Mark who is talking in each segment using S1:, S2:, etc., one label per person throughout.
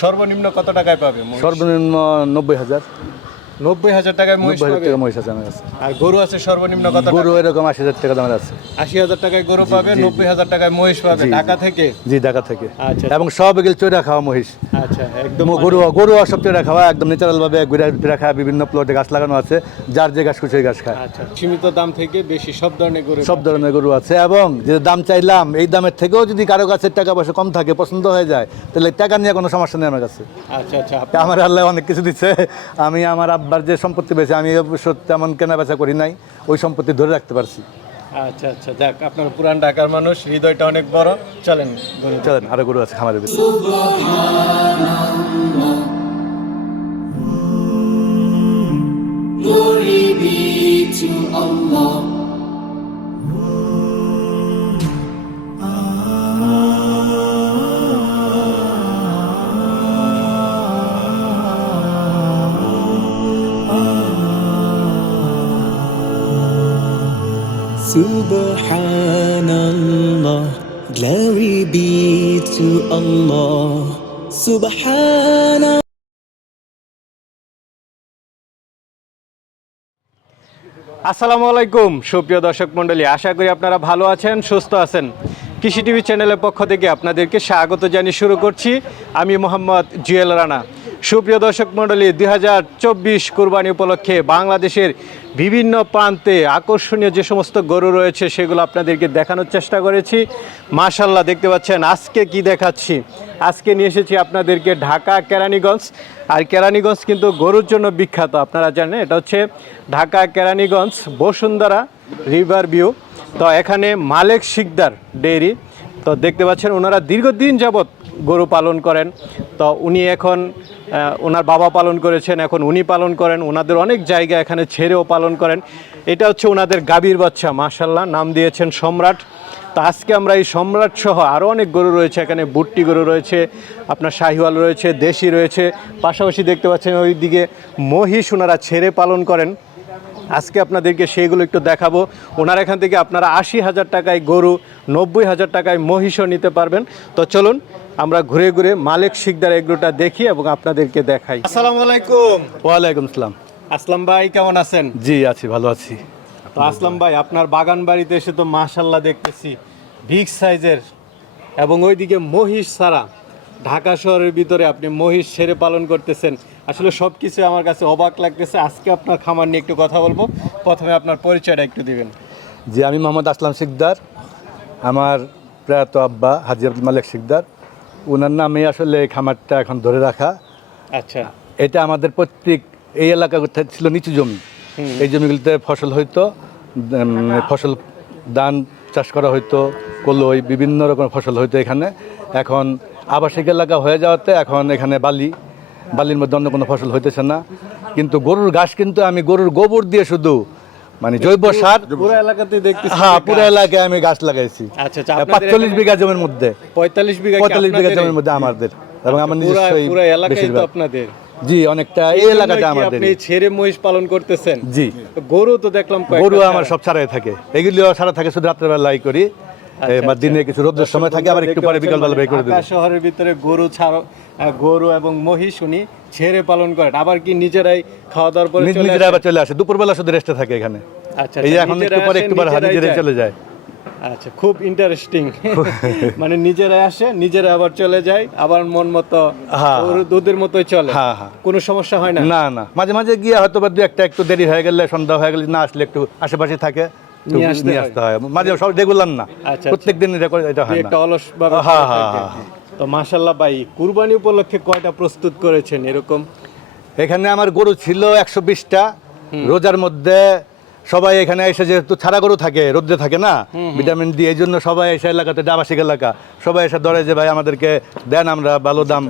S1: সর্বনিম্ন কত টাকায় পাবে?
S2: সর্বনিম্ন নব্বই হাজার
S1: নব্বই হাজার টাকায় মহিষ
S2: নব্বই হাজার টাকা মহিষ আছে আমার কাছে
S1: আর গরু আছে সর্বনিম্ন কত
S2: গরু এরকম আশি হাজার টাকা দামের আছে।
S1: আশি হাজার টাকায় গরু পাবে নব্বই হাজার টাকায় মহিষ পাবে ঢাকা থেকে?
S2: জি ঢাকা থেকে।
S1: আচ্ছা।
S2: এবং সব এগুলো চৈরা খাওয়া মহিষ।
S1: আচ্ছা একদম
S2: গরু গরু সব চৈরা খাওয়া একদম ন্যাচারাল ভাবে ঘুরে ফিরে খাওয়া বিভিন্ন প্লটে গাছ লাগানো আছে যার যে গাছ খুশি গাছ খায়।
S1: আচ্ছা সীমিত দাম থেকে বেশি সব ধরনের গরু
S2: সব ধরনের গরু আছে এবং যে দাম চাইলাম এই দামের থেকেও যদি কারও কাছে টাকা পয়সা কম থাকে পছন্দ হয়ে যায় তাহলে টাকা নিয়ে কোনো সমস্যা নেই আমার কাছে।
S1: আচ্ছা আচ্ছা
S2: আমার আল্লাহ অনেক কিছু দিচ্ছে আমি আমার আব্বার যে সম্পত্তি পেয়েছে আমি অবশ্য তেমন কেনা বেচা করি নাই ওই সম্পত্তি ধরে রাখতে পারছি।
S1: আচ্ছা আচ্ছা যাক আপনার পুরান ঢাকার মানুষ হৃদয়টা অনেক বড়। চলেন
S2: চলেন আরও গরু আছে খামারের বেশি
S3: Glory be to Allah. Subhanallah, glory be to Allah. Subhanallah.
S1: আসসালামু আলাইকুম সুপ্রিয় দর্শক মণ্ডলী আশা করি আপনারা ভালো আছেন সুস্থ আছেন কৃষি টিভি চ্যানেলের পক্ষ থেকে আপনাদেরকে স্বাগত জানিয়ে শুরু করছি আমি মোহাম্মদ জুয়েল রানা সুপ্রিয় দর্শক মণ্ডলী দুই হাজার চব্বিশ কোরবানি উপলক্ষে বাংলাদেশের বিভিন্ন প্রান্তে আকর্ষণীয় যে সমস্ত গরু রয়েছে, সেগুলো আপনাদেরকে দেখানোর চেষ্টা করেছি। মাশাল্লাহ দেখতে পাচ্ছেন, আজকে কি দেখাচ্ছি? আজকে নিয়ে এসেছি আপনাদেরকে ঢাকা কেরানীগঞ্জ। আর কেরানীগঞ্জ কিন্তু গরুর জন্য বিখ্যাত, আপনারা জানেন, এটা হচ্ছে ঢাকা কেরানীগঞ্জ বসুন্ধরা রিভার ভিউ। তো এখানে মালেক শিকদার ডেইরি তো দেখতে পাচ্ছেন ওনারা দীর্ঘদিন যাবৎ গরু পালন করেন। তো উনি এখন ওনার বাবা পালন করেছেন, এখন উনি পালন করেন, ওনাদের অনেক জায়গা এখানে ছেড়েও পালন করেন। এটা হচ্ছে ওনাদের গাভীর বাচ্চা মাশাল্লাহ নাম দিয়েছেন সম্রাট। তো আজকে আমরা এই সম্রাট সহ আরও অনেক গরু রয়েছে, এখানে বুট্টি গরু রয়েছে, আপনার শাহিওয়াল রয়েছে, দেশি রয়েছে। পাশাপাশি দেখতে পাচ্ছেন ওইদিকে মহিষ ওনারা ছেড়ে পালন করেন। আজকে আপনাদেরকে সেইগুলো একটু দেখাবো। ওনার এখান থেকে আপনারা আশি হাজার টাকায় গরু নব্বই হাজার টাকায় মহিষও নিতে পারবেন। তো চলুন আমরা ঘুরে ঘুরে মালিক শিকদার এগুলোটা দেখি এবং আপনাদেরকে দেখাই। আসসালামু আলাইকুম।
S2: ওয়ালাইকুম আসসালাম।
S1: আসলাম ভাই কেমন আছেন?
S2: জি আছি ভালো আছি।
S1: তো আসলাম ভাই আপনার বাগান বাড়িতে এসে তো মাশাল্লাহ দেখতেছি। বিগ সাইজের এবং ওইদিকে মহিষ ছাড়া ঢাকা শহরের ভিতরে আপনি মহিষ ছেড়ে পালন করতেছেন। আসলে সব কিছু আমার কাছে অবাক লাগতেছে। আজকে আপনার খামার নিয়ে একটু কথা বলব। প্রথমে আপনার পরিচয়টা একটু দিবেন।
S2: জি আমি মোহাম্মদ আসলাম শিকদার। আমার প্রয়াত আব্বা হাজি আব্দুল মালিক শিকদার। ওনার নামে আসলে এই খামারটা এখন ধরে রাখা।
S1: আচ্ছা।
S2: এটা আমাদের প্রত্যেক এই এলাকা ছিল নিচু জমি। এই জমিগুলিতে ফসল হইতো। ফসল ধান চাষ করা হইতো। কলই বিভিন্ন রকমের ফসল হইতো এখানে। এখন আবাসিক এলাকা হয়ে যাওয়াতে এখন এখানে বালি বালির মধ্যে অন্য কোনো ফসল হইতেছে না। কিন্তু গরুর ঘাস কিন্তু আমি গরুর গোবর দিয়ে শুধু মানে জৈব সার
S1: পুরো এলাকাতে দেখতেছি
S2: হ্যাঁ পুরো এলাকায় আমি গাছ লাগাইছি।
S1: আচ্ছা, আচ্ছা,
S2: পাঁচচল্লিশ বিঘা জমির মধ্যে।
S1: পঁয়তাল্লিশ বিঘা কি
S2: পঁয়তাল্লিশ বিঘা জমির মধ্যে আমাদের এবং আমার
S1: পুরা
S2: নিজস্ব
S1: পুরো এলাকায় তো
S2: বেশিরভাগ।
S1: আপনাদের।
S2: জি অনেকটা এই এলাকাটা আমাদের।
S1: আপনি ছেড়ে মহিষ পালন করতেছেন?
S2: জি।
S1: গরু তো দেখলাম
S2: গরু আমার সব ছাড়াই থাকে। এগুলিও ছাড়া থাকে শুধু রাত্রেবেলায় করি।
S1: আচ্ছা,
S2: দিনে কিছু রোদের সময় থাকে আবার একটু পরে বিকালবেলা
S1: মানে
S2: বের করে
S1: শহরের ভিতরে গরু ছাড়ো গরু এবং মহিষ উনি ছেড়ে পালন করেন। আবার কি নিজেরাই খাওয়া দাওয়ার পরে
S2: নিজেরা আবার চলে আসে। দুপুরবেলা শুধু রেস্টে থাকে এখানে।
S1: আচ্ছা
S2: এই
S1: আচ্ছা,
S2: এখন
S1: নিজেরা
S2: একটু পরে
S1: আসে,
S2: একটু পরে
S1: নিজেরাই
S2: নিজেরাই চলে যায়।
S1: আচ্ছা খুব ইন্টারেস্টিং মানে নিজেরাই আসে নিজেরা আবার চলে যায় আবার মন মতো দুধের মতোই চলে।
S2: হ্যাঁ, হ্যাঁ।
S1: কোনো সমস্যা হয় না?
S2: না না। মাঝে মাঝে গিয়ে হয়তো বা দু একটা একটু দেরি হয়ে গেলে সন্ধ্যা হয়ে গেলে না আসলে একটু আশেপাশে থাকে।
S1: নিয়ে আসতে হয়।
S2: মাঝে সব রেগুলার না।
S1: আচ্ছা।
S2: প্রত্যেক দিন রেকর্ড এটা হয়
S1: একটা অলস
S2: হ্যাঁ, হ্যাঁ, হ্যাঁ,
S1: তো মাশাল্লাহ ভাই কুরবানি উপলক্ষে কয়টা প্রস্তুত করেছেন এরকম?
S2: এখানে আমার গরু ছিল একশো বিশটা। রোজার মধ্যে সবাই এখানে এসে যেহেতু ছাড়া গরু থাকে রোদ্রে থাকে না ভিটামিন ডি এই জন্য সবাই এসে এলাকাতে আবাসিক এলাকা সবাই এসে ধরে যে ভাই আমাদেরকে দেন আমরা ভালো দাম।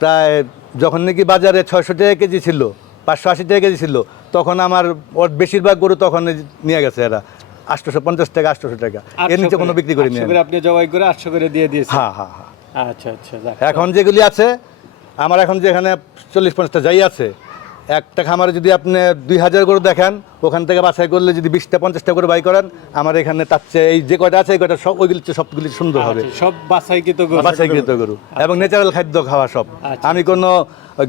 S2: প্রায় যখন নাকি বাজারে ছয়শো টাকা কেজি ছিল পাঁচশো আশি টাকা কেজি ছিল তখন আমার বেশিরভাগ গরু তখন নিয়ে গেছে এরা। আটশোশো পঞ্চাশ টাকা আটশোশো টাকা। এর নিচে কোনো বিক্রি
S1: 800 আপনি জবাই করে আটশো করে দিয়ে দিয়েছেন?
S2: হ্যাঁ হ্যাঁ হ্যাঁ।
S1: আচ্ছা আচ্ছা
S2: এখন যেগুলি আছে আমার এখন যেখানে চল্লিশ পঞ্চাশটা যাই আছে একটা খামারে যদি আপনি দুই হাজার করে দেখেন ওখান থেকে বাছাই করলে যদি বিশটা পঞ্চাশটা করে বাই করেন আমার এখানে তার চেয়ে এই যে কয়টা আছে এই কয়টা সব ওইগুলি সবগুলি সুন্দর হবে।
S1: আচ্ছা, সব বাছাইকৃত গরু।
S2: বাছাইকৃত গরু। এবং ন্যাচারাল খাদ্য খাওয়া সব।
S1: আচ্ছা।
S2: আমি কোনো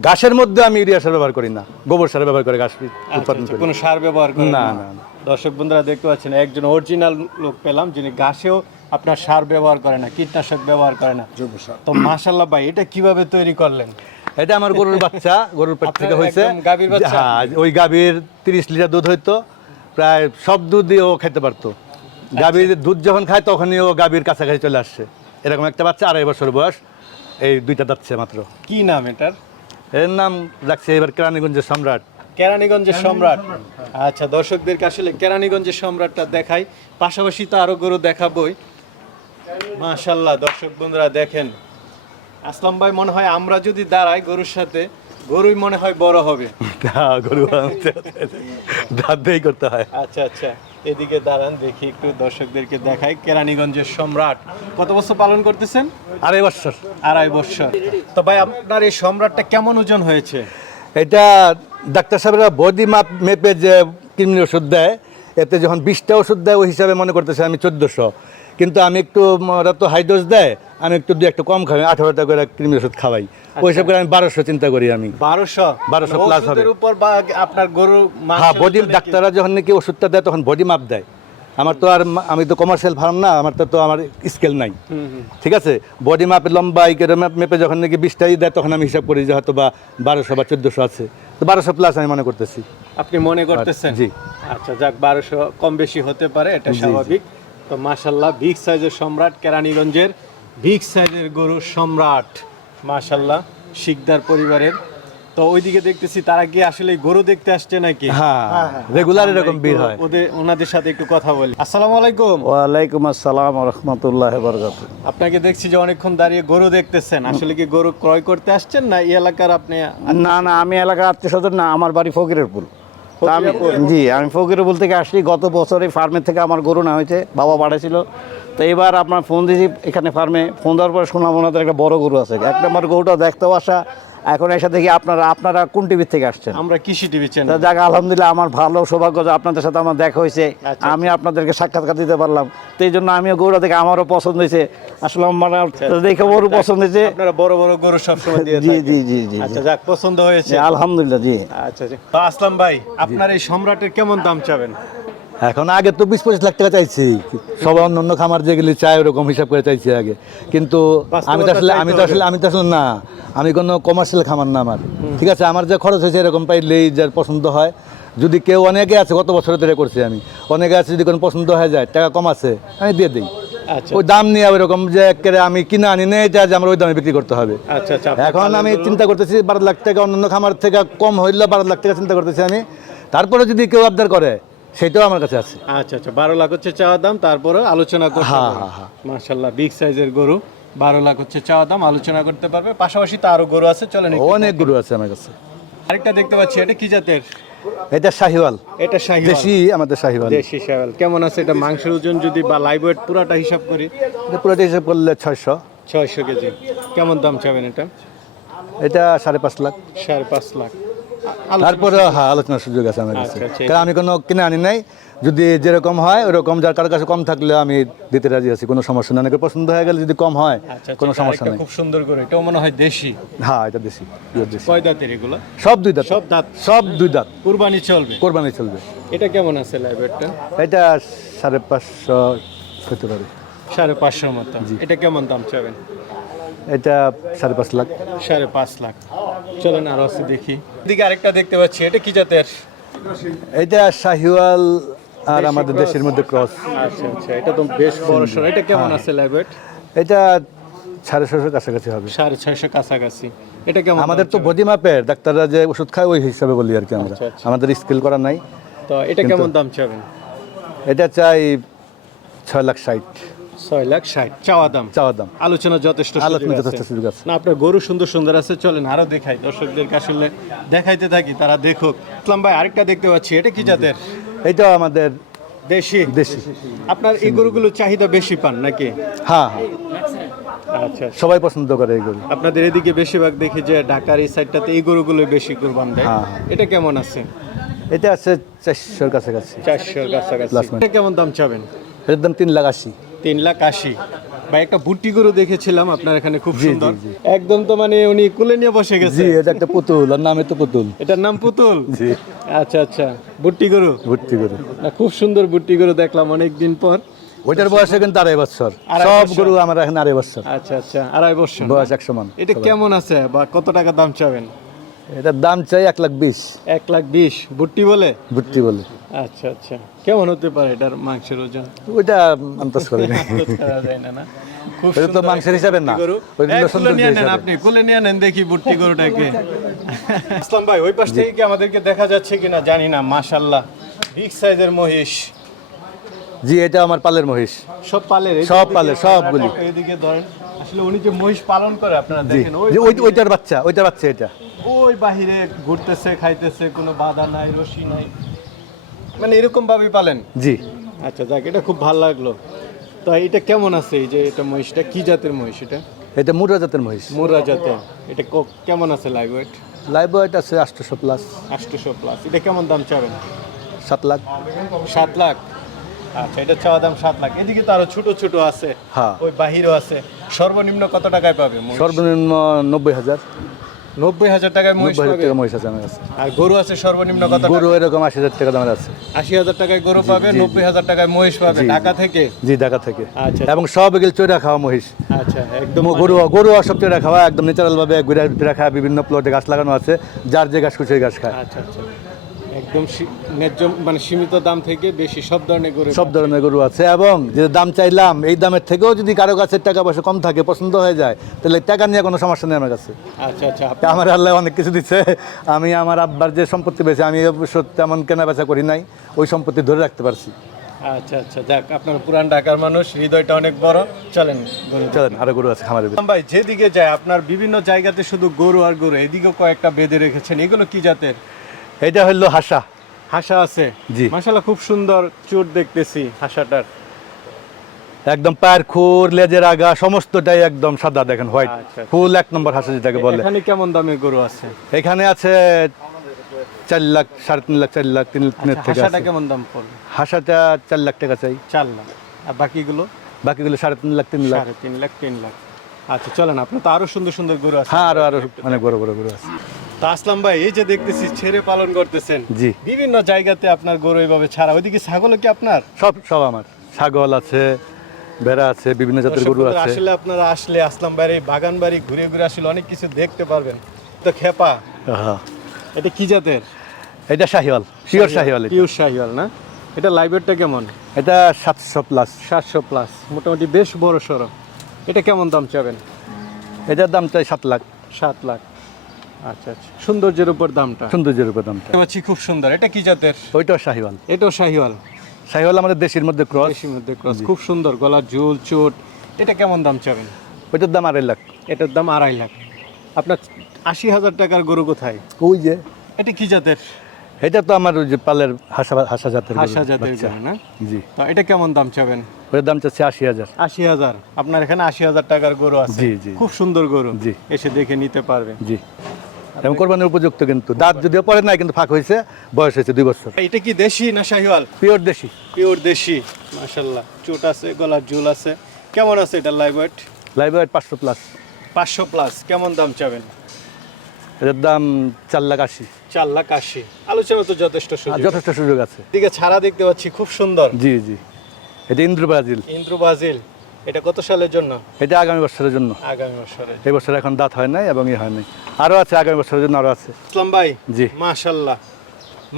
S2: ঘাসের মধ্যে আমি ইউরিয়া সার ব্যবহার করি না গোবর সার ব্যবহার করে ঘাস
S1: আচ্ছা,
S2: উৎপাদন
S1: আচ্ছা,
S2: করি।
S1: কোনো সার ব্যবহার
S2: না?
S1: না,
S2: না।
S1: দর্শক বন্ধুরা দেখতে পাচ্ছেন একজন অরিজিনাল লোক পেলাম যিনি ঘাসেও আপনার সার ব্যবহার করে না কীটনাশক ব্যবহার করে না। জৈব সার। তো মাশাল্লাহ ভাই এটা কীভাবে তৈরি করলেন?
S2: এটা আমার গরুর বাচ্চা গরুর পেট থেকে হয়েছে।
S1: গাভীর বাচ্চা?
S2: হ্যাঁ ওই গাভীর তিরিশ লিটার দুধ হইতো প্রায় সব দুধ দিয়ে ও খেতে পারতো। গাভীর দুধ যখন খায় তখনই ও গাভীর কাছাকাছি চলে আসছে। এরকম একটা বাচ্চা আড়াই বছর বয়স এই দুইটা যাচ্ছে মাত্র।
S1: কি নাম এটার?
S2: এর নাম রাখছে এবার কেরানীগঞ্জের সম্রাট।
S1: কেরানীগঞ্জের সম্রাট। আচ্ছা দর্শকদেরকে আসলে কেরানীগঞ্জের সম্রাটটা দেখাই। পাশাপাশি তো আরও গরু দেখাবই। মাশাল্লাহ দর্শক বন্ধুরা দেখেন। আসলাম ভাই মনে হয় আমরা যদি দাঁড়াই গরুর সাথে গরুই মনে হয় বড় হবে।
S2: হ্যাঁ, গরু দাঁত করতে হয়।
S1: আচ্ছা আচ্ছা এদিকে দাঁড়ান দেখি একটু দর্শকদেরকে দেখাই। কেরানীগঞ্জের সম্রাট কত বছর পালন করতেছেন?
S2: আড়াই বছর।
S1: আড়াই বছর। তো ভাই আপনার এই সম্রাটটা কেমন ওজন হয়েছে?
S2: এটা ডাক্তার সাহেবরা বডি মাপ মেপে যে কৃমি ওষুধ দেয় এতে যখন বিশটা ওষুধ দেয় ওই হিসাবে মনে করতেছে আমি চোদ্দোশো। কিন্তু আমি একটু ওরা তো হাই ডোজ দেয় আমি একটু দু একটু কম খাই আঠারোটা করে কৃমি ওষুধ খাওয়াই। ওই হিসাব করে আমি বারোশো চিন্তা করি আমি।
S1: বারোশো?
S2: বারোশো প্লাস হবে।
S1: উপর আপনার গরু
S2: হ্যাঁ বডি ডাক্তাররা যখন নাকি ওষুধটা দেয় তখন বডি মাপ দেয়। আমার তো আর আমি তো কমার্শিয়াল ফার্ম না আমার তো তো আমার স্কেল নাই। ঠিক আছে? বডি মাপে লম্বা ইকের ম্যাপ মেপে যখন নাকি বিশটাই দেয় তখন আমি হিসাব করি যে হয়তো বা বারোশো বা চোদ্দোশো আছে। তো বারোশো প্লাস আমি মনে করতেছি।
S1: আপনি মনে করতেছেন?
S2: জি।
S1: আচ্ছা যাক বারোশো কম বেশি হতে পারে এটা স্বাভাবিক। তো মাশাল্লাহ বিগ সাইজের সম্রাট কেরানীগঞ্জের বিগ সাইজের গরু সম্রাট। মাশাল্লাহ শিকদার পরিবারের তো ওইদিকে দেখতেছি তারা কি আসলে গরু দেখতে আসছে নাকি?
S2: হ্যাঁ রেগুলার এরকম ভিড় হয়।
S1: ওদের ওনাদের সাথে একটু কথা বলি। আসসালামু আলাইকুম।
S4: ওয়ালাইকুম আসসালাম রহমতুল্লাহ বরকাত
S1: আপনাকে দেখছি যে অনেকক্ষণ দাঁড়িয়ে গরু দেখতেছেন। আসলে কি গরু ক্রয় করতে আসছেন না এই এলাকার আপনি
S4: না না আমি এলাকার আত্মীয় স্বজন না আমার বাড়ি ফকিরেরপুর আমি জি আমি ফকিরপুর থেকে আসছি গত বছরে ফার্মের থেকে আমার গরু না হয়েছে বাবা পাঠাইছিল। তো এবার আপনার ফোন দিয়েছি এখানে ফার্মে ফোন দেওয়ার পরে শুনলাম ওনাদের একটা বড় গরু আছে। এক নম্বর গরুটা দেখতেও আসা এখন এসে দেখি আপনারা আপনারা কোন টিভির থেকে আসছেন?
S1: আমরা কৃষি টিভি চ্যানেল
S4: যাক আলহামদুলিল্লাহ আমার ভালো সৌভাগ্য যে আপনাদের সাথে আমার দেখা হয়েছে।
S1: আচ্ছা,
S4: আমি আপনাদেরকে সাক্ষাৎকার দিতে পারলাম। তো এই জন্য আমিও গরুটা দেখে আমারও পছন্দ হয়েছে। আসলে আমার দেখে গরু পছন্দ হয়েছে।
S1: আপনারা বড় বড় গরু সবসময় দিয়ে
S4: জি জি জি জি
S1: আচ্ছা যাক পছন্দ হয়েছে।
S4: আলহামদুলিল্লাহ জি।
S1: আচ্ছা আচ্ছা আসলাম ভাই আপনার এই সম্রাটের কেমন দাম চাবেন?
S2: এখন আগে তো বিশ পঁচিশ লাখ টাকা চাইছি। সবাই অন্য অন্য খামার যেগুলি চায় ওরকম হিসাব করে চাইছি আগে। কিন্তু আমি তো আসলে আমি তো আসলে আমি তো আসলে না। আমি কোনো কমার্শিয়াল খামার না আমার। ঠিক আছে আমার যে খরচ হয়েছে এরকম পাইলেই যার পছন্দ হয়। যদি কেউ অনেকে আছে গত বছর ধরে করছি আমি। অনেকে আছে যদি কোনো পছন্দ হয়ে যায় টাকা কম আছে আমি দিয়ে দিই।
S1: আচ্ছা।
S2: ওই দাম নিয়ে ওইরকম যে একেবারে আমি কিনে আনি নেই এটা যে আমার ওই দামে বিক্রি করতে হবে।
S1: আচ্ছা আচ্ছা
S2: এখন আমি চিন্তা করতেছি বারো লাখ টাকা অন্যান্য খামার থেকে কম হইলে বারো লাখ টাকা চিন্তা করতেছি আমি। তারপরে যদি কেউ আবদার করে সেটাও আমার কাছে আছে।
S1: আচ্ছা আচ্ছা বারো লাখ হচ্ছে চাওয়া দাম তারপরে আলোচনা করতে
S2: হ্যাঁ। হ্যাঁ, হ্যাঁ।
S1: মাশাল্লাহ বিগ সাইজের গরু বারো লাখ হচ্ছে চাওয়া দাম আলোচনা করতে পারবে। পাশাপাশি তো আরও গরু আছে চলেন একটু
S2: অনেক গরু আছে আমার কাছে।
S1: আরেকটা দেখতে পাচ্ছি এটা কি জাতের?
S2: এটা শাহিওয়াল।
S1: এটা শাহী
S2: দেশি আমাদের শাহিওয়াল।
S1: দেশি শাহিওয়াল। কেমন আছে এটা? মাংসের ওজন যদি বা লাইভ ওয়েট পুরাটা হিসাব করি।
S2: এটা পুরোটা হিসাব করলে ছয়শো।
S1: ছয়শো কেজি। কেমন দাম চাবেন এটা?
S2: এটা সাড়ে পাঁচ লাখ।
S1: সাড়ে পাঁচ লাখ।
S2: তারপরে হ্যাঁ আলোচনার সুযোগ আছে আমার কাছে।
S1: আচ্ছা, আচ্ছা।
S2: কারণ আমি কোনো কিনে আনি নাই। যদি যেরকম হয় ওরকম যার কারোর কাছে কম থাকলে আমি দিতে রাজি আছি কোনো সমস্যা নেই। অনেকের পছন্দ হয়ে গেলে যদি কম হয়
S1: আচ্ছা
S2: কোনো সমস্যা নেই।
S1: খুব সুন্দর করে এটাও মনে হয় দেশি?
S2: হ্যাঁ এটা দেশি
S1: কয় দাঁতের এগুলো?
S2: সব দুই দাঁত।
S1: সব দাঁত।
S2: সব দুই দাঁত।
S1: কুরবানি চলবে?
S2: কোরবানি চলবে।
S1: এটা কেমন আছে ওয়েটটা
S2: এটা সাড়ে পাঁচশো হতে পারে।
S1: সাড়ে পাঁচশোর মতো। এটা কেমন দাম চাবেন?
S2: এটা সাড়ে পাঁচ লাখ।
S1: সাড়ে পাঁচ লাখ। চলেন আরও আছে দেখি। এদিকে আরেকটা দেখতে পাচ্ছি এটা কি জাতের?
S2: এটা শাহিওয়াল আর আমাদের দেশের মধ্যে ক্রস।
S1: আচ্ছা আচ্ছা এটা তো বেশ বড় সড়। এটা কেমন আছে লাইভ
S2: এটা সাড়ে ছশোর কাছাকাছি হবে।
S1: সাড়ে ছয়শো কাছাকাছি। এটা কেমন
S2: আমাদের তো? বডি মাপের ডাক্তাররা যে ওষুধ খায় ওই হিসাবে বলি আর কি আমরা।
S1: আচ্ছা, আচ্ছা।
S2: আমাদের স্কিল করা নাই।
S1: তো এটা কেমন দাম চাবেন?
S2: এটা চাই ছয় লাখ ষাট।
S1: ছয় লাখ ষাট। চাওয়া দাম
S2: চাওয়ার দাম
S1: আলোচনা যথেষ্ট
S2: আলোচনা যথেষ্ট সুযোগ আছে।
S1: না আপনার গরু সুন্দর সুন্দর আছে চলেন আরও দেখাই। দর্শকদেরকে আসলে দেখাইতে থাকি তারা দেখুক। ইসলাম ভাই আরেকটা দেখতে পাচ্ছি এটা কি জাতের?
S2: এটাও আমাদের
S1: দেশি?
S2: দেশি।
S1: আপনার এই গরুগুলো চাহিদা বেশি পান নাকি?
S2: হ্যাঁ হ্যাঁ।
S1: আচ্ছা
S2: সবাই পছন্দ করে এই গরু।
S1: আপনাদের এদিকে বেশিরভাগ দেখি যে ঢাকার এই সাইডটাতে এই গরুগুলো বেশি কুরবান দেয়।
S2: হ্যাঁ, হ্যাঁ।
S1: এটা কেমন আছে?
S2: এটা আছে চারশোর কাছাকাছি।
S1: চারশোর কাছাকাছি। কেমন দাম চাবেন?
S2: এটার দাম তিন লাখ আশি।
S1: তিন লাখ আশি। বা একটা বুটি গরু দেখেছিলাম আপনার এখানে খুব সুন্দর। একদম তো মানে উনি কুলে নিয়ে বসে গেছে।
S2: জি এটা একটা পুতুল আর নামে তো পুতুল।
S1: এটার নাম পুতুল?
S2: জি।
S1: আচ্ছা আচ্ছা। বুট্টি গরু?
S2: ভর্তি গরু।
S1: না খুব সুন্দর বুট্টি গরু দেখলাম অনেক দিন পর।
S2: ওইটার বয়সে কিন্তু আড়াই বছর। সব। গরু আমার এখন আড়াই বছর।
S1: আচ্ছা আচ্ছা। আড়াই বছর।
S2: বয়স একশো মান
S1: এটা কেমন আছে বা কত টাকা দাম চাবেন?
S2: এটার দাম চাই এক লাখ বিশ।
S1: এক লাখ বিশ। বুট্টি বলে?
S2: ভর্তি বলে।
S1: আচ্ছা আচ্ছা। কেমন হতে পারে এটার মাংসের ওজন?
S2: ওইটা আন্দাজ করে না। তো মাংসের হিসাবে
S1: নিয়ে নেন আপনি কুলে নিয়ে নেন দেখি গরুটাকে। আসলাম ভাই ওই পাশ থেকে কি আমাদেরকে দেখা যাচ্ছে কিনা জানি না মাশাল্লাহ বিগ সাইজের মহিষ।
S2: জি এটা আমার পালের মহিষ।
S1: সব পালের?
S2: সব পালের, সবগুলি।
S1: এইদিকে ধরেন। আসলে উনি যে মহিষ পালন করে আপনারা দেখেন ওই
S2: ওইটার বাচ্চা ওইটার বাচ্চা এটা।
S1: ওই বাহিরে ঘুরতেছে খাইতেছে কোনো বাধা নাই রশি নাই। মানে এরকম ভাবেই পালেন?
S2: জি।
S1: আচ্ছা যাক এটা খুব ভালো লাগল। তো এটা কেমন আছে এই যে এটা মহিষটা কি জাতের মহিষ এটা?
S2: এটা মুরা জাতের মহিষ।
S1: মোরা জাতের। এটা ক- কেমন আছে লাইভ ওয়েট
S2: লাইভ ওয়েট আছে আটশোশো প্লাস।
S1: আটশোশো প্লাস। এটা কেমন দাম চাবেন?
S2: সাত লাখ।
S1: সাত লাখ? আচ্ছা এটা চাওয়া দাম সাত লাখ। এদিকে তো আরও ছোট ছোট আছে।
S2: হ্যাঁ।
S1: ওই বাহিরও আছে। সর্বনিম্ন কত টাকায় পাবে
S2: সর্বনিম্ন নব্বই হাজার।
S1: নব্বই হাজার টাকায় মহিষ
S2: টাকা মহিষ আছে আমার কাছে
S1: আর গরু আছে সর্বনিম্ন কত
S2: গরু এরকম আশি হাজার টাকা দামের আছে।
S1: আশি হাজার টাকায় গরু পাবে নব্বই হাজার টাকায় মহিষ পাবে। ঢাকা থেকে?
S2: জি ঢাকা থেকে।
S1: আচ্ছা।
S2: এবং সব এগুলো চৈরা খাওয়া মহিষ।
S1: আচ্ছা একদম
S2: গরু গরু সব চৈরা খাওয়া একদম ন্যাচারাল ভাবে ঘুরে ফিরে খাওয়া বিভিন্ন প্লটে গাছ লাগানো আছে। যার যে গাছ খুশি গাছ খায়।
S1: আচ্ছা আচ্ছা। একদম ন্যায্য মানে সীমিত দাম থেকে বেশি সব ধরনের গরু
S2: সব ধরনের গরু আছে এবং যে দাম চাইলাম এই দামের থেকেও যদি কারও কাছে টাকা পয়সা কম থাকে পছন্দ হয়ে যায় তাহলে টাকা নিয়ে কোনো সমস্যা নেই আমার কাছে।
S1: আচ্ছা আচ্ছা
S2: আমার আল্লাহ অনেক কিছু দিচ্ছে আমি আমার আব্বার যে সম্পত্তি পেয়েছি আমি অবশ্য তেমন কেনা বেচা করি নাই ওই সম্পত্তি ধরে রাখতে পারছি।
S1: আচ্ছা আচ্ছা যাক আপনার পুরান ঢাকার মানুষ হৃদয়টা অনেক বড়। চলেন
S2: চলেন আরও গরু আছে ভিতরে।
S1: ভাই যেদিকে যায় আপনার বিভিন্ন জায়গাতে শুধু গরু আর গরু এদিকেও কয়েকটা বেঁধে রেখেছেন। এগুলো কি জাতের?
S2: এটা হইল হাসা।
S1: হাসা আছে।
S2: জি।
S1: মাশাআল্লাহ খুব সুন্দর চুট দেখতেছি হাসাটার।
S2: একদম পায়ের খুর লেজের আগা সমস্তটাই একদম সাদা দেখেন হোয়াইট
S1: আচ্ছা।
S2: ফুল এক নম্বর হাসা যেটাকে বলে।
S1: এখানে কেমন দামের গরু আছে?
S2: এখানে আছে চার লাখ সাড়ে তিন লাখ চার লাখ তিন তিনের থেকে
S1: হাসাটা কেমন দাম পড়বে?
S2: হাসাটা চার লাখ টাকা চাই।
S1: চার লাখ। আর বাকিগুলো?
S2: বাকিগুলো সাড়ে তিন লাখ তিন লাখ।
S1: সাড়ে তিন লাখ তিন লাখ। আচ্ছা চলেন আপনার তো আরও সুন্দর সুন্দর গরু আছে।
S2: হ্যাঁ আরও আরও অনেক বড় বড় গরু আছে।
S1: তা আসলাম ভাই এই যে দেখতেছি ছেড়ে পালন করতেছেন।
S2: জি।
S1: বিভিন্ন জায়গাতে আপনার গরু এইভাবে ছাড়া। ওইদিকে ছাগলও কি আপনার?
S2: সব সব আমার। ছাগল আছে ভেড়া আছে বিভিন্ন জাতের গরু আছে।
S1: আসলে আপনারা আসলে আসলাম বাড়ি বাগান বাড়ি ঘুরে ঘুরে আসলে অনেক কিছু দেখতে পারবেন। তো খেপা। এটা কি জাতের?
S2: এটা শাহিওয়াল পিওর শাহিওয়াল।
S1: পিওর শাহিওয়াল না? এটা লাইভেরটা কেমন?
S2: এটা সাতশো প্লাস
S1: সাতশো প্লাস মোটামুটি বেশ বড় সড়ো। এটা কেমন দাম চাবেন?
S2: এটার দাম চাই সাত লাখ।
S1: সাত লাখ। আচ্ছা আচ্ছা। সৌন্দর্যের উপর দামটা।
S2: সৌন্দর্যের উপর দামটা।
S1: পাচ্ছি খুব সুন্দর। এটা কি জাতের?
S2: ওইটাও শাহিওয়াল।
S1: এটাও শাহিওয়াল।
S2: শাহিওয়াল আমাদের দেশের মধ্যে ক্রস
S1: দেশির মধ্যে ক্রস খুব সুন্দর গলার ঝুল চোট। এটা কেমন দাম চাবেন?
S2: ওইটার দাম আড়াই লাখ।
S1: এটার দাম আড়াই লাখ। আপনার আশি হাজার টাকার গরু কোথায়?
S2: ওই যে।
S1: এটা কি জাতের?
S2: এটা তো আমার ওই যে পালের হাসা হাসা জাতের
S1: হাসা জাতের। না?
S2: জি।
S1: তো এটা কেমন দাম চাবেন?
S2: ওইটার দাম চাচ্ছে আশি হাজার।
S1: আশি হাজার। আপনার এখানে আশি হাজার টাকার গরু আছে।
S2: জি, জি।
S1: খুব সুন্দর গরু।
S2: জি।
S1: এসে দেখে নিতে পারবেন
S2: জি। এবং কোরবানির উপযুক্ত কিন্তু। দাঁত যদিও পরে নাই কিন্তু ফাঁক হয়েছে বয়স হয়েছে দুই বছর।
S1: এটা কি দেশি না শাহিওয়াল?
S2: পিওর দেশি।
S1: পিওর দেশি মাশাল্লাহ চোট আছে গলার ঝুল আছে। কেমন আছে এটা লাইভ ওয়েট
S2: লাইভ ওয়েট পাঁচশো প্লাস
S1: পাঁচশো প্লাস কেমন দাম চাবেন?
S2: এটার দাম চার লাখ আশি।
S1: চার লাখ আশি। আলোচনা তো যথেষ্ট সুযোগ।
S2: যথেষ্ট সুযোগ আছে।
S1: দিকে ছাড়া দেখতে পাচ্ছি খুব সুন্দর।
S2: জি জি। এটা ইন্দ্র ব্রাজিল
S1: ইন্দ্রু বাজিল এটা কত সালের জন্য?
S2: এটা আগামী বছরের জন্য।
S1: আগামী বছরে
S2: এই বছর এখন দাঁত হয় নাই এবং ই হয় নাই। আরও আছে আগামী বছরের জন্য আরও আছে।
S1: ইসলাম ভাই
S2: জি।
S1: মাশাল্লাহ।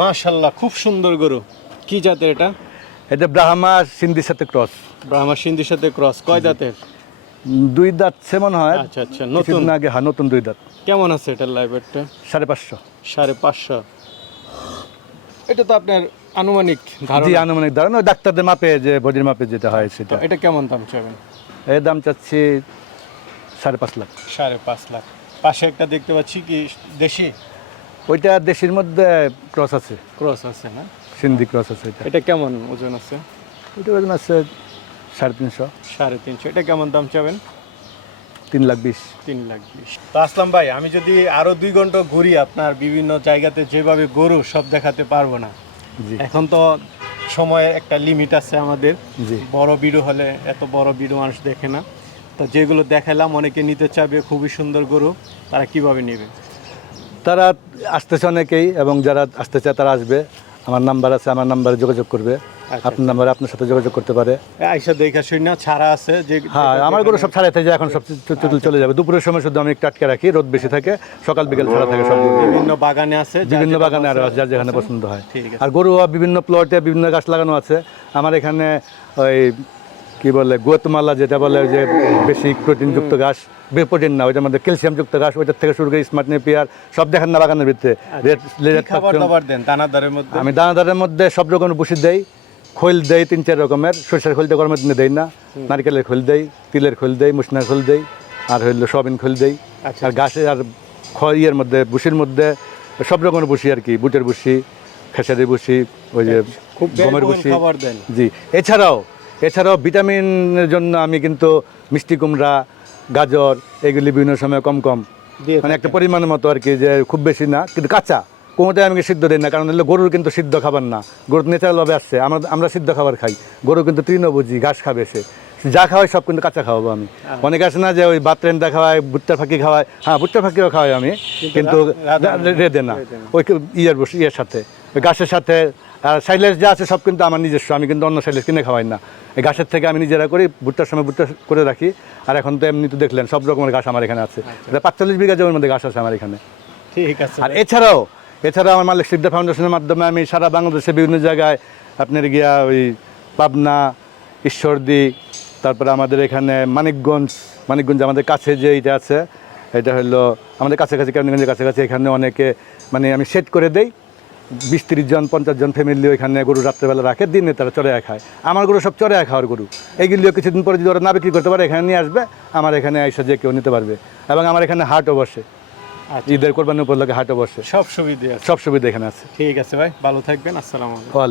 S1: মাশাল্লাহ খুব সুন্দর গরু। কি জাতের এটা?
S2: এটা ব্রাহ্মা সিন্ধির সাথে ক্রস।
S1: ব্রাহ্মা সিন্ধির সাথে ক্রস। কয় দাঁতের
S2: দুই দাঁত সে মনে হয়।
S1: আচ্ছা আচ্ছা নতুন।
S2: আগে হ্যাঁ নতুন দুই দাঁত।
S1: কেমন আছে এটার লাইভেরটা
S2: সাড়ে পাঁচশো।
S1: সাড়ে পাঁচশো। এটা তো আপনার আনুমানিক
S2: জি আনুমানিক ধারণা। ডাক্তারদের মাপে যে বডির মাপে যেটা হয় সেটা।
S1: এটা কেমন দাম চাবেন
S2: এর দাম চাচ্ছি সাড়ে পাঁচ লাখ।
S1: সাড়ে পাঁচ লাখ। পাশে একটা দেখতে পাচ্ছি কি দেশি?
S2: ওইটা দেশের মধ্যে ক্রস আছে।
S1: ক্রস আছে না?
S2: সিন্ধি ক্রস আছে এটা।
S1: এটা কেমন ওজন আছে?
S2: ওইটা ওজন আছে সাড়ে তিনশো।
S1: সাড়ে তিনশো। এটা কেমন দাম চাবেন
S2: তিন লাখ বিশ।
S1: তিন লাখ বিশ। তো আসলাম ভাই আমি যদি আরও দুই ঘণ্টা ঘুরি আপনার বিভিন্ন জায়গাতে যেভাবে গরু সব দেখাতে পারব না। এখন তো সময়ের একটা লিমিট আছে আমাদের। বড় ভিডিও হলে এত বড় ভিডিও মানুষ দেখে না। তো যেগুলো দেখালাম অনেকে নিতে চাবে খুবই সুন্দর গরু তারা কীভাবে নেবে?
S2: তারা আসতেছে অনেকেই এবং যারা আসতে চায় তারা আসবে। আমার নাম্বার আছে আমার নাম্বারে যোগাযোগ করবে। আপনার নাম্বারে আপনার সাথে যোগাযোগ করতে পারে।
S1: আইসা দেখা শুই ছাড়া আছে যে
S2: হ্যাঁ আমার গরু সব ছাড়াতে যায় এখন সব চলে যাবে। দুপুরের সময় শুধু আমি একটু আটকে রাখি রোদ বেশি থাকে সকাল বিকেল ছাড়া থাকে সব।
S1: বিভিন্ন বাগানে আছে
S2: বিভিন্ন বাগানে আরও যার যেখানে পছন্দ হয়। আর গরু বিভিন্ন প্লটে বিভিন্ন গাছ লাগানো আছে। আমার এখানে ওই কি বলে গোতমালা যেটা বলে ওই যে বেশি প্রোটিনযুক্ত ঘাস প্রোটিন না ওইটার মধ্যে ক্যালসিয়ামযুক্ত ঘাস ওইটার থেকে শুরু করে স্মার্ট নেপিয়ার সব দেখেন না বাগানের ভিতরে।
S1: আচ্ছা।
S2: আমি দানাদারের মধ্যে সব রকমের বসি দেই। খোল দেই তিন চার রকমের সরষের খোলটা গরমের দিনে দেই না। নারকেলের খোল দেই তিলের খোল দেই মুসনার খোল দেই আর হইল সয়াবিন খোল দেই।
S1: আচ্ছা,
S2: আর গাছে আর খড় ইয়ের মধ্যে বুসির মধ্যে সব রকমের বুসি আর কি বুটের বুসি খেসারির বুসি ওই যে
S1: খুব
S2: গমের বুসি জি এছাড়াও এছাড়াও ভিটামিনের জন্য আমি কিন্তু মিষ্টি কুমড়া গাজর এগুলি বিভিন্ন সময় কম কম। মানে একটা পরিমাণের মতো আর কি যে খুব বেশি না কিন্তু কাঁচা। কোনোটাই আমি সিদ্ধ দিই না কারণ হলো গরুর কিন্তু সিদ্ধ খাবার না। গরুর ন্যাচারালভাবে আসছে আমরা আমরা সিদ্ধ খাবার খাই। গরু কিন্তু তৃণভোজী ঘাস খাবে সে। যা খাওয়াই সব কিন্তু কাঁচা খাওয়াবো আমি। অনেকে আছে না যে ওই ভাত রেন্দা খাওয়ায় ভুট্টার ফাঁকি খাওয়ায়। হ্যাঁ ভুট্টা ফাঁকিও খাওয়াই আমি কিন্তু
S1: রাধা-
S2: রেদে না। ওই ইয়ের বসে ইয়ের সাথে ওই গাছের সাথে। আর সাইলেজ যা আছে সব কিন্তু আমার নিজস্ব আমি কিন্তু অন্য সাইলেজ কিনে খাওয়াই না। এই গাছের থেকে আমি নিজেরা করি ভুট্টার সময় ভুট্টা করে রাখি। আর এখন তো এমনি তো দেখলেন সব রকমের গাছ আমার এখানে আছে। এটা পাঁচচল্লিশ বিঘা জমির মধ্যে গাছ আছে আমার এখানে।
S1: ঠিক আছে।
S2: আর এছাড়াও এছাড়াও আমার মালিক সিদ্ধা ফাউন্ডেশনের মাধ্যমে আমি সারা বাংলাদেশে বিভিন্ন জায়গায় আপনার গিয়া ওই পাবনা, ঈশ্বরদী, তারপরে আমাদের এখানে মানিকগঞ্জ মানিকগঞ্জ আমাদের কাছে যে এটা আছে, এটা হলো আমাদের কাছাকাছি, কেরানীগঞ্জের কাছাকাছি এখানে অনেকে মানে আমি সেট করে দেই। বিশ তিরিশ জন, পঞ্চাশ জন ফ্যামিলি ওইখানে গরু রাত্রেবেলা রাখে, দিনে তারা চড়ে খায়। আমার গরু সব চড়ে খাওয়ার গরু। এইগুলিও কিছুদিন পরে যদি ওরা না বিক্রি করতে পারে, এখানে নিয়ে আসবে, আমার এখানে এসে যে কেউ নিতে পারবে। এবং আমার এখানে হাটও বসে। ঈদের কোরবানি উপলক্ষে হাটে বসে।
S1: সব সুবিধা
S2: সব সুবিধা এখানে আছে।
S1: ঠিক আছে ভাই ভালো থাকবেন আসসালাম আলাইকুম।